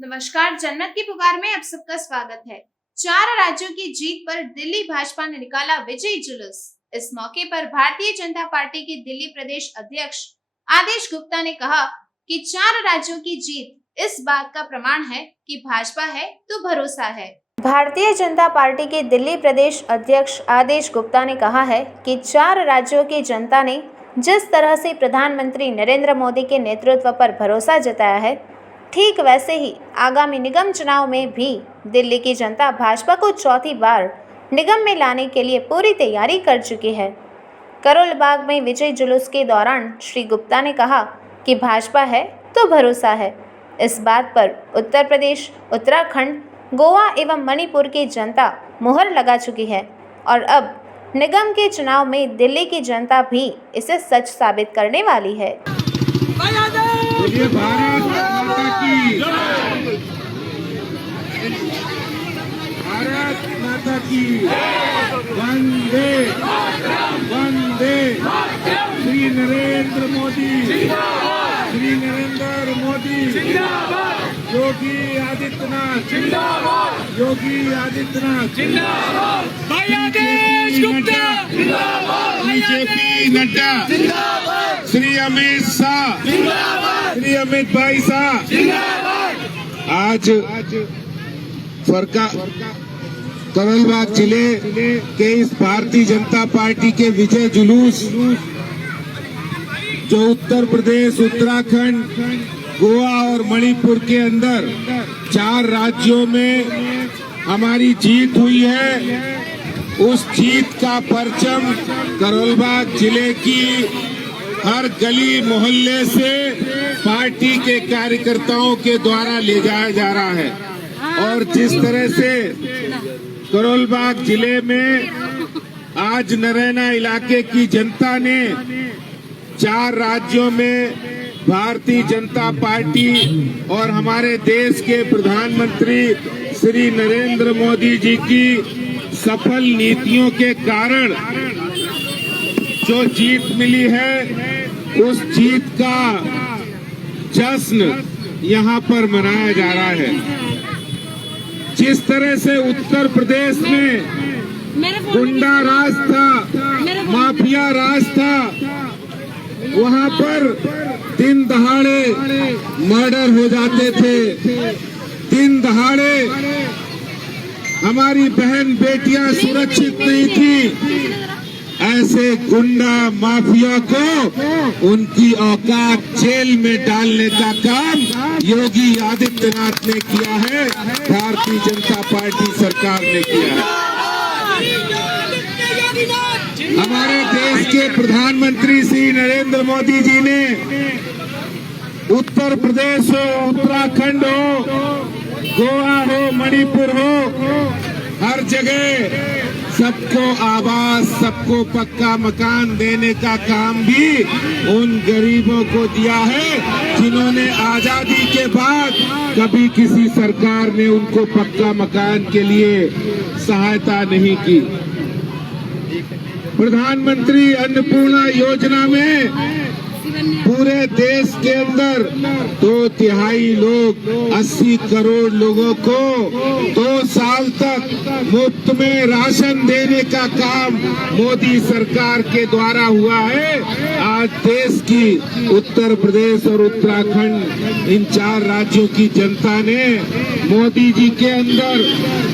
नमस्कार, जनमत की पुकार में आप सबका स्वागत है। 4 राज्यों की जीत पर दिल्ली भाजपा ने निकाला विजयी जुलूस। इस मौके पर भारतीय जनता पार्टी के दिल्ली प्रदेश अध्यक्ष आदेश गुप्ता ने कहा कि 4 राज्यों की जीत इस बात का प्रमाण है कि भाजपा है तो भरोसा है। भारतीय जनता पार्टी के दिल्ली प्रदेश अध्यक्ष आदेश गुप्ता ने कहा है कि 4 राज्यों की जनता ने जिस तरह से प्रधानमंत्री नरेंद्र मोदी के नेतृत्व पर भरोसा जताया है, ठीक वैसे ही आगामी निगम चुनाव में भी दिल्ली की जनता भाजपा को चौथी बार निगम में लाने के लिए पूरी तैयारी कर चुकी है। करोल बाग में विजय जुलूस के दौरान श्री गुप्ता ने कहा कि भाजपा है तो भरोसा है। इस बात पर उत्तर प्रदेश, उत्तराखंड, गोवा एवं मणिपुर की जनता मुहर लगा चुकी है और अब निगम के चुनाव में दिल्ली की जनता भी इसे सच साबित करने वाली है। भारत माता की, भारत माता की वंदे वंदे। श्री नरेंद्र मोदी, श्री नरेंद्र मोदी, योगी आदित्यनाथ, योगी आदित्यनाथ, बीजेपी नड्डा, श्री अमित शाह, श्री अमित भाई साहब। आज करोल बाग जिले के इस भारतीय जनता पार्टी के विजय जुलूस जो उत्तर प्रदेश, उत्तराखंड, गोवा और मणिपुर के अंदर 4 राज्यों में हमारी जीत हुई है, उस जीत का परचम करोल बाग जिले की हर गली मोहल्ले से पार्टी के कार्यकर्ताओं के द्वारा ले जाया जा रहा है। और जिस तरह से करोल बाग जिले में आज नरैना इलाके की जनता ने 4 राज्यों में भारतीय जनता पार्टी और हमारे देश के प्रधानमंत्री श्री नरेंद्र मोदी जी की सफल नीतियों के कारण जो जीत मिली है, उस जीत का जश्न यहाँ पर मनाया जा रहा है। जिस तरह से उत्तर प्रदेश में गुंडा राज था, माफिया राज था, वहाँ पर दिन दहाड़े मर्डर हो जाते थे, दिन दहाड़े हमारी बहन बेटियां सुरक्षित नहीं थी। ऐसे गुंडा माफिया को उनकी औकात जेल में डालने का काम योगी आदित्यनाथ ने किया है, भारतीय जनता पार्टी सरकार ने किया है। हमारे देश के प्रधानमंत्री श्री नरेंद्र मोदी जी ने उत्तर प्रदेश हो, उत्तराखंड हो, गोवा हो, मणिपुर हो, हर जगह सबको आवास, सबको पक्का मकान देने का काम भी उन गरीबों को दिया है जिन्होंने आजादी के बाद कभी किसी सरकार ने उनको पक्का मकान के लिए सहायता नहीं की। प्रधानमंत्री अन्नपूर्णा योजना में पूरे देश के अंदर 2/3 लोग, 80 करोड़ लोगों को 2 साल तक मुफ्त में राशन देने का काम मोदी सरकार के द्वारा हुआ है। आज देश की उत्तर प्रदेश और उत्तराखंड, इन 4 राज्यों की जनता ने मोदी जी के अंदर,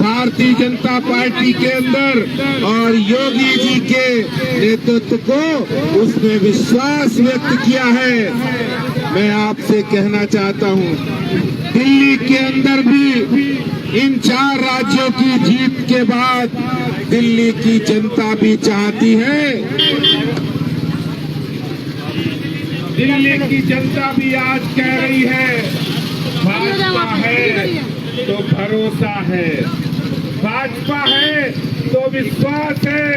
भारतीय जनता पार्टी के अंदर और योगी जी के नेतृत्व को उसमें विश्वास व्यक्त किया है। मैं आपसे कहना चाहता हूं, दिल्ली के अंदर भी इन 4 राज्यों की जीत के बाद दिल्ली की जनता भी चाहती है, दिल्ली की जनता भी आज कह रही है भाजपा है तो भरोसा है, भाजपा है तो विश्वास है,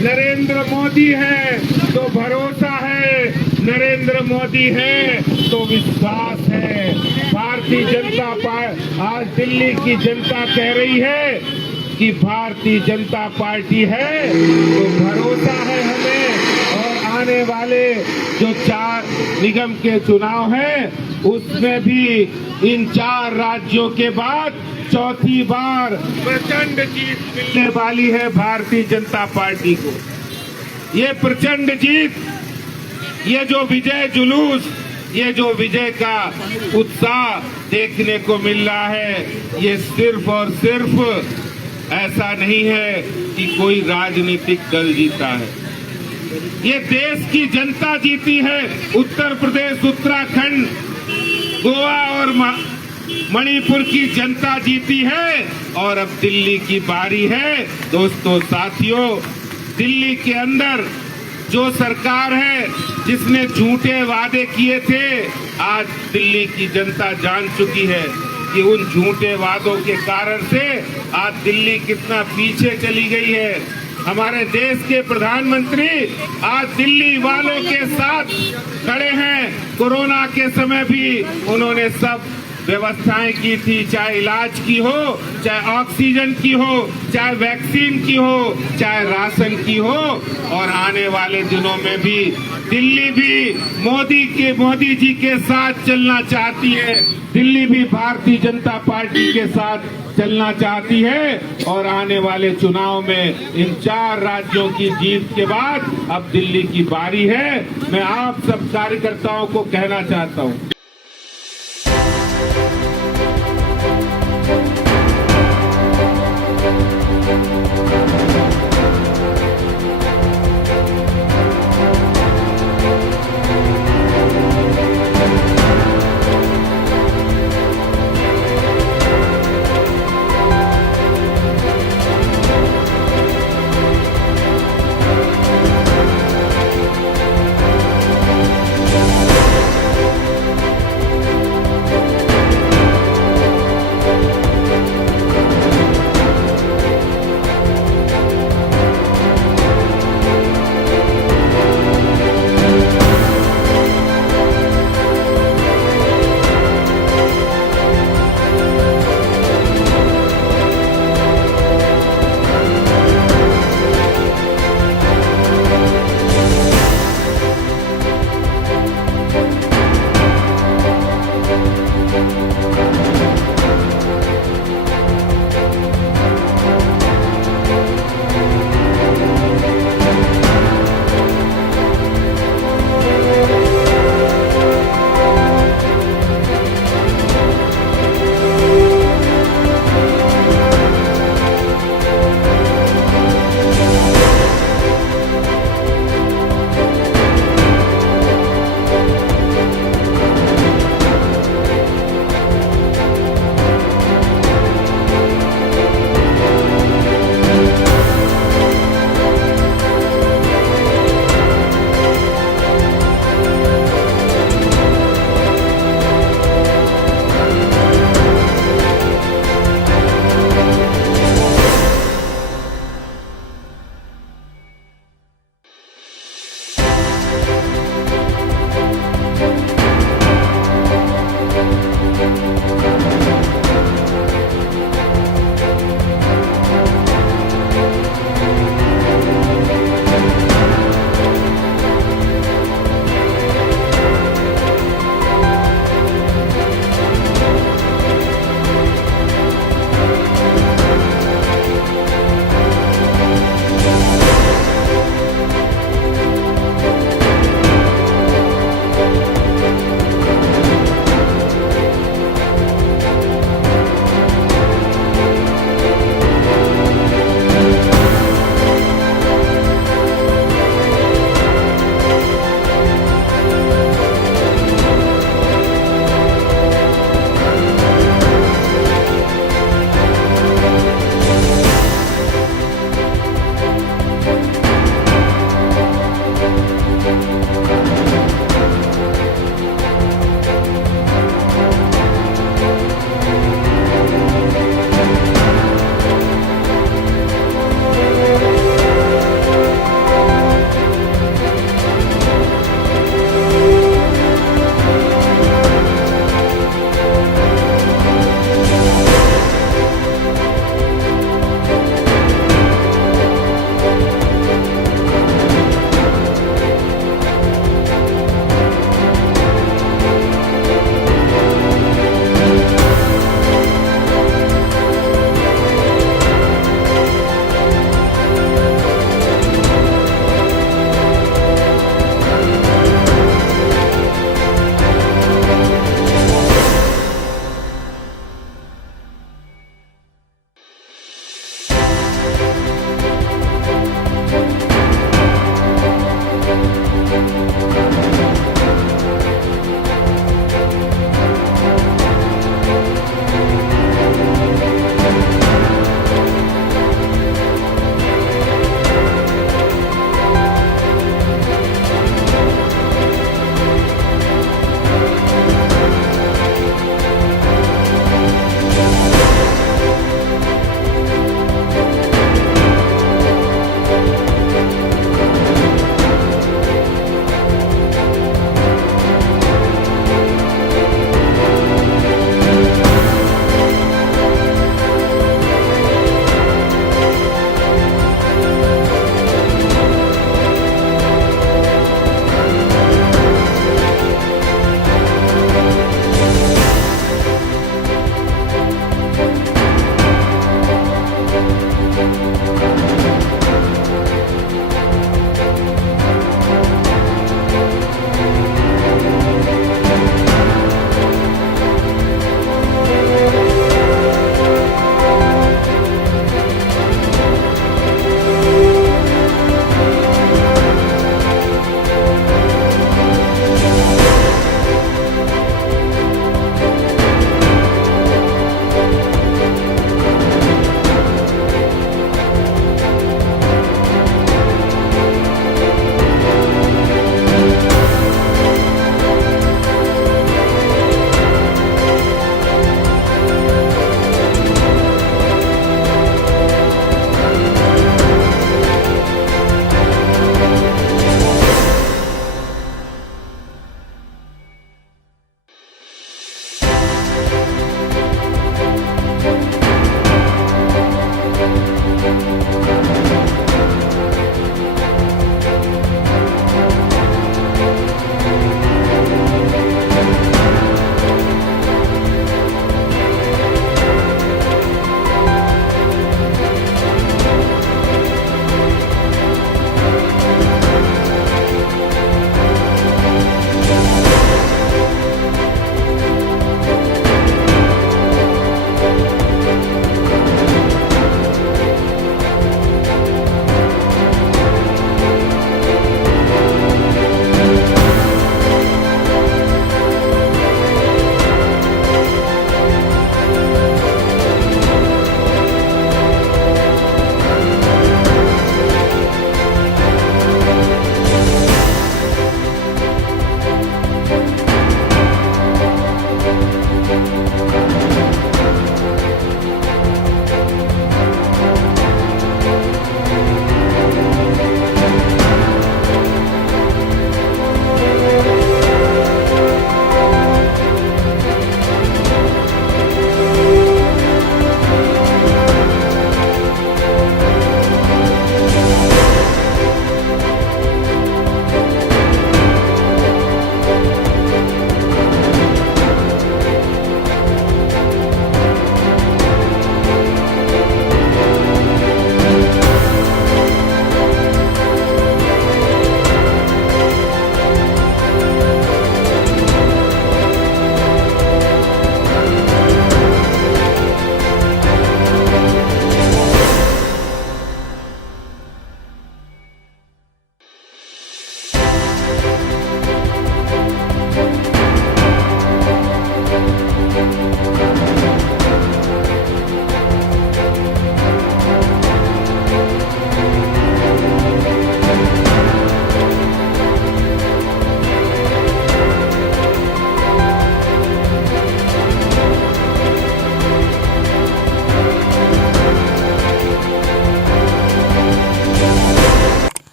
नरेंद्र मोदी है तो भरोसा है, नरेंद्र मोदी है तो विश्वास है। भारतीय जनता पार्टी, आज दिल्ली की जनता कह रही है कि भारतीय जनता पार्टी है तो भरोसा है हमें, और आने वाले जो 4 निगम के चुनाव हैं उसमें भी इन 4 राज्यों के बाद चौथी बार प्रचंड जीत मिलने वाली है भारतीय जनता पार्टी को। ये प्रचंड जीत, ये जो विजय जुलूस, ये जो विजय का उत्साह देखने को मिल रहा है, ये सिर्फ और सिर्फ ऐसा नहीं है कि कोई राजनीतिक दल जीता है। ये देश की जनता जीती है। उत्तर प्रदेश, उत्तराखंड, गोवा और मणिपुर की जनता जीती है और अब दिल्ली की बारी है। दोस्तों, साथियों, दिल्ली के अंदर जो सरकार है जिसने झूठे वादे किए थे, आज दिल्ली की जनता जान चुकी है कि उन झूठे वादों के कारण से आज दिल्ली कितना पीछे चली गई है। हमारे देश के प्रधानमंत्री आज दिल्ली वालों के साथ खड़े हैं। कोरोना के समय भी उन्होंने सब व्यवस्थाएं की थी, चाहे इलाज की हो, चाहे ऑक्सीजन की हो, चाहे वैक्सीन की हो, चाहे राशन की हो। और आने वाले दिनों में भी दिल्ली भी मोदी जी के साथ चलना चाहती है। दिल्ली भी भारतीय जनता पार्टी के साथ चलना चाहती है। और आने वाले चुनाव में इन 4 राज्यों की जीत के बाद अब दिल्ली की बारी है। मैं आप सब कार्यकर्ताओं को कहना चाहता हूं,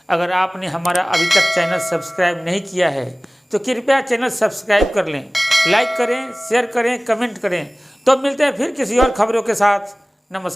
अगर आपने हमारा अभी तक चैनल सब्सक्राइब नहीं किया है तो कृपया चैनल सब्सक्राइब कर लें, लाइक करें, शेयर करें, कमेंट करें। तो मिलते हैं फिर किसी और खबरों के साथ। नमस्कार।